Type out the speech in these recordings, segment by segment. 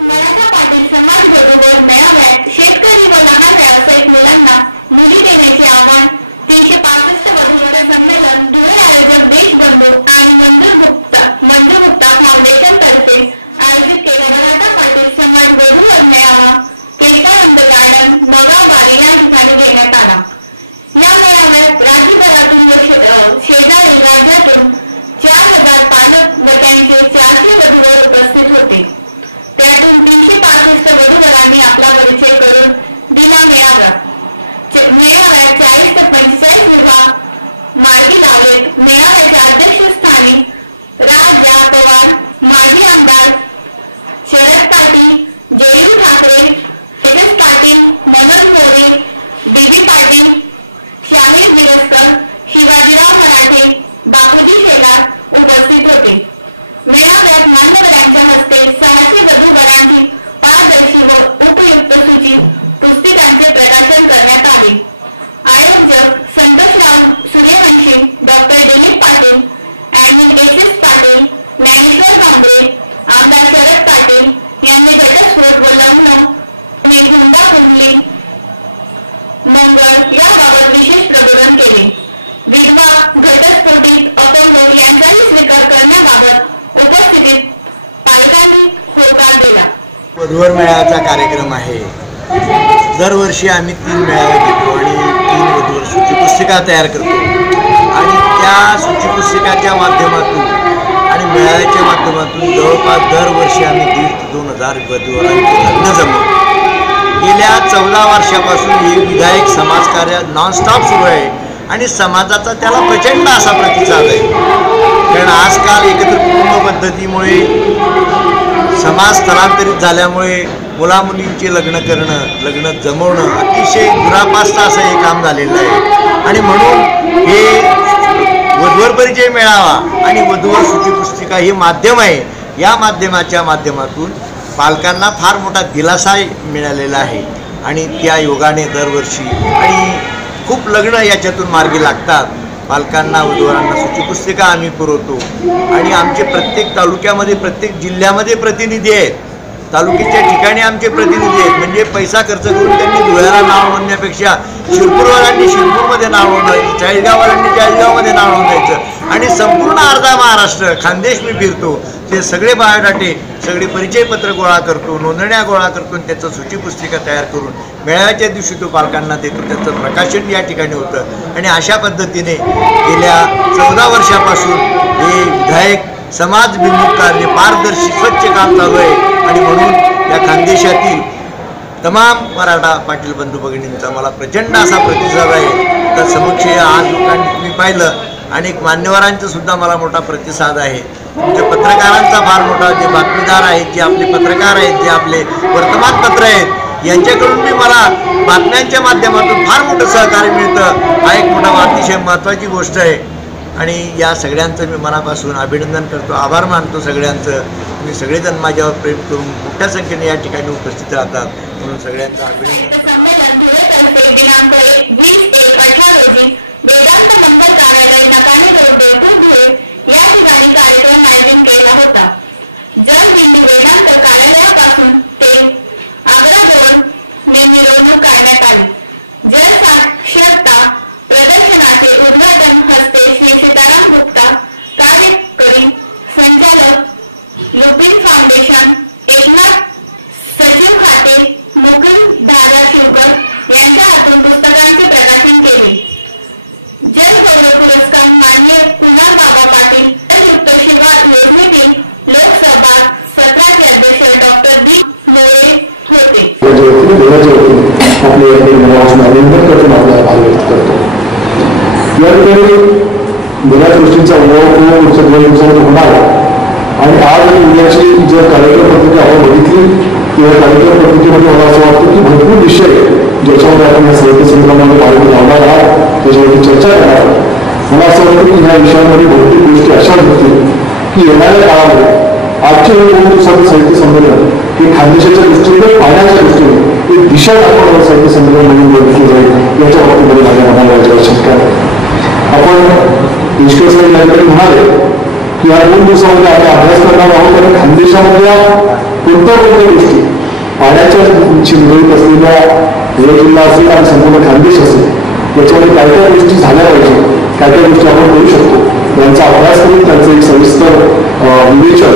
मराठा समाज बरोबर मेळाव्यात शेतकरी व लहान व्यावसायिक मुलांना मुली देण्याचे आवाहन तीनशे पासष्ट वधूवर संमेलन धुळे आयोजक देशबंधू आणि मंजूर गुप्ता मंजू गुप्ता फाउंडेशन तर्फे आयोजित केला मराठा पाटील समाज वधू मेळावा केशानंद गार्डन नगाबारी या ठिकाणी घेण्यात आला या मेळाव्यात राज्यभरातून व शेजारी राज्यातून चार हजार पालक व त्यांचे चारशे वधूवर उपस्थित होते त्यातून तीनशे पासष्ट वधूवरांनी आपला परिचय करून दिला मेळावा मेळाव्यात चाळीस ते पंचेचाळीस विभाग मार्गी लावलेत मेळाव्याच्या अध्यक्षस्थानी राजा पवार माजी आमदार Sharad Patil Jayu Thackeray S S Patil Manoj More B B Patil शाहीर बिरस्कर शिवाजीराव मराठे बापूजी शेलार उपस्थित होते. मेळाव्यात मान्यवरांच्या हस्ते सहाशे वधूवरांची पारदर्शी व उपयुक्त सूची पुस्तिकांचे प्रकाशन करण्यात आले. आयोजक Santoshrao Suryavanshi doctor Dilip Patil admin S S Patil Dnyaneshwar Bhambare आमदार शरद पाटील यांनी घटस्फोट व लग्न हुंडा कुंडली मंगळ याबाबत विशेष प्रबोधन केले. विधवा घटस्फोटित अपंग यांचाही स्वीकार करण्याबाबत उपस्थितीत पालकांनी होकार दिला. वधूवर मेळाव्याचा कार्यक्रम आहे. दरवर्षी आम्ही तीन मेळावे घेतो आणि सूचीपुस्तिका तयार करतो. आणि त्या सूचीपुस्तिकाच्या माध्यमातून आणि मेळाव्याच्या माध्यमातून जवळपास दरवर्षी आम्ही दीड ते दोन हजार वधूवरांचे लग्न जमवतो. गेल्या चौदा वर्षापासून हे विधायक समाजकार्य नॉनस्टॉप सुरू आहे आणि समाजाचा त्याला प्रचंड असा प्रतिसाद आहे. कारण आजकाल एकत्र कुटुंब पद्धतीमुळे समाज स्थलांतरित झाल्यामुळे मुलामुलींचे लग्न करणं लग्न जमवणं अतिशय दुरापास्त असं हे काम झालेलं आहे. आणि म्हणून हे वधूवर परिचय मिळावा आणि वधूवर सूचीपुस्तिका हे माध्यम आहे. या माध्यमाच्या माध्यमातून पालकांना फार मोठा दिलासा मिळालेला आहे. आणि त्या योगाने दरवर्षी आणि खूप लग्न याच्यातून मार्गी लागतात. पालकांना वधूवरांना सूचीपुस्तिका आम्ही पुरवतो. आणि आमचे प्रत्येक तालुक्यामध्ये प्रत्येक जिल्ह्यामध्ये प्रतिनिधी आहेत. तालुक्याच्या ठिकाणी आमचे प्रतिनिधी आहेत. म्हणजे पैसा खर्च करून त्यांनी धुळ्याला नाव म्हणण्यापेक्षा शिरपूरवाल्यांनी शिरपूरमध्ये नाव नोंदवायचं चाळीसगाववाल्यांनी चाळीसगावमध्ये नाव नोंदवायचं आणि संपूर्ण अर्धा महाराष्ट्र खानदेश मी फिरतो. ते सगळे बायोडाटे सगळे परिचयपत्र गोळा करतो नोंदण्या गोळा करतो त्याचं सूचीपुस्तिका तयार करून मेळाव्याच्या दिवशी तो पालकांना देतो. त्याचं प्रकाशन या ठिकाणी होतं. आणि अशा पद्धतीने गेल्या चौदा वर्षापासून हे विधायक समाजभिमुख कार्य पारदर्शी स्वच्छ काम चालू आहे. आणि म्हणून या खानदेशातील तमाम मराठा पाटील बंधू भगिनींचा मला प्रचंड असा प्रतिसाद आहे. तर समक्ष आज लोकांनी तुम्ही पाहिलं. अनेक मान्यवरांचा सुद्धा मला मोठा प्रतिसाद आहे. म्हणजे पत्रकारांचा फार मोठा जे बातमीदार आहेत जे आपले पत्रकार आहेत जे आपले वर्तमानपत्र आहेत यांच्याकडून मी मला बातम्यांच्या माध्यमातून फार मोठं सहकार्य मिळतं. हा एक मोठा अतिशय महत्त्वाची गोष्ट आहे. आणि या सगळ्यांचं मी मनापासून अभिनंदन करतो. आभार मानतो सगळ्यांचं. तुम्ही सगळेजण माझ्यावर प्रेम करून मोठ्या संख्येने या ठिकाणी उपस्थित राहतात. म्हणून सगळ्यांचं साहित्य संमेलन धुळेतर्फे दिनांक एक- वीस एक अठरा रोजी वेदांत मंगल कार्यालय नकाने रोड देवपूर धुळे या ठिकाणी कार्यक्रम आयोजन केला होता. जलदिंडी वेदांत कार्यालयापासून ते आग्रा रोड ने मिरवणूक काढण्यात आली. जल साक्षरता प्रदर्शनाचे उद्घाटन हस्ते श्री सीताराम गुप्ता कार्यकारी संचालक लुपिन फाउंडेशन एकनाथ सचिव खाते मुकुंद धाराशिवकर यांच्या हातून पुस्तकांचे प्रकाशन केले. जल गौरव पुरस्कार मान्य कुणाल बाबा पाटील जलयुक्त शिवा योजनेतील लोकसभा सत्राचे अध्यक्ष डॉक्टर दीप मोरे होते. माझ्या देवाच्या वतीने आपल्या वतीने मनापासून अभिनंदन करतो आणि व्यक्त करतो. या ठिकाणी बऱ्याच गोष्टींचा अनुभव करून पुढच्या दोन होणार आणि आज आणि उद्याची जर कार्यक्रम पद्धती आपण बघितली तर कार्यक्रम पद्धतीमध्ये मला असं वाटतं की भरपूर विषय ज्याच्यामध्ये आपण या साहित्य संग्रहामध्ये मार्ग लावणार आहात त्याच्यावरती चर्चा करणार आहोत. मला असं वाटतं की ह्या विषयांमध्ये भरपूर गोष्टी अशा होतील की येणाऱ्या काळामध्ये आजच्या आजचे दोन दिवसाचं साहित्य संमेलन हे दृष्टीने पाण्याच्या दृष्टीने एक दिशा दाखवणारं साहित्य संमेलन म्हणून बघितलं जाईल याच्या बाबतीमध्ये माझ्या मनाला याच्यावर शंका आहे आपण निष्कर्ष या म्हणाले की या दोन दिवसामध्ये आम्ही अभ्यास करणार आहोत आणि खानदेशामधल्या कोणत्या कोणत्या गोष्टी पाण्याच्या ची निगडीत असलेल्या धुळे जिल्हा असेल आणि संपूर्ण खानदेश असेल याच्यामध्ये काय काय गोष्टी झाल्या पाहिजे काय काय गोष्टी आपण करू शकतो? यांचा अभ्यास करून त्यांचं एक सविस्तर विवेचन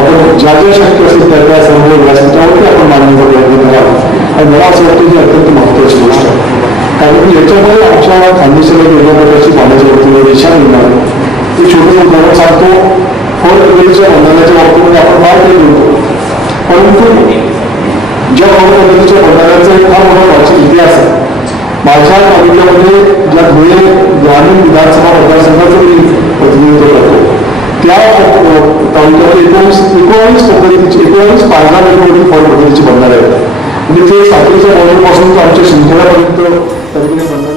आपण ज्या ज्या शक्य असतील त्या त्या सर्व व्यासपीठावरती आपण मांडण्याचा प्रयत्न करावा. आणि मला असं वाटतं की अत्यंत महत्वाची गोष्ट आहे. कारण की याच्यामुळे आमच्या खानदेशाला वेगळ्या प्रकारची पाण्याच्या वरती दिशा मिळणार ते एक छोटंसं उदाहरण सांगतो फळ पद्धतीच्या बंधनाच्या बाबतीमध्ये आपण फार काही बोलतो. परंतु ज्या फळ पद्धतीच्या बंधनाचा एक फार मोठा प्राचीन इतिहास आहे. माझ्या तालुक्यामध्ये ज्या धुळे ग्रामीण विधानसभा मतदारसंघाचं मी विरोध करतो त्या तालुक्यात एकोणीस एकोणीस पद्धतीचे एकोणीस पांढरा मेट्रोवरती फॉल पद्धतीची बनणार आहे म्हणजे साखरेच्या बॉर्डरपासून ते आमच्या शिंदेलापर्यंत तर्फे बनणार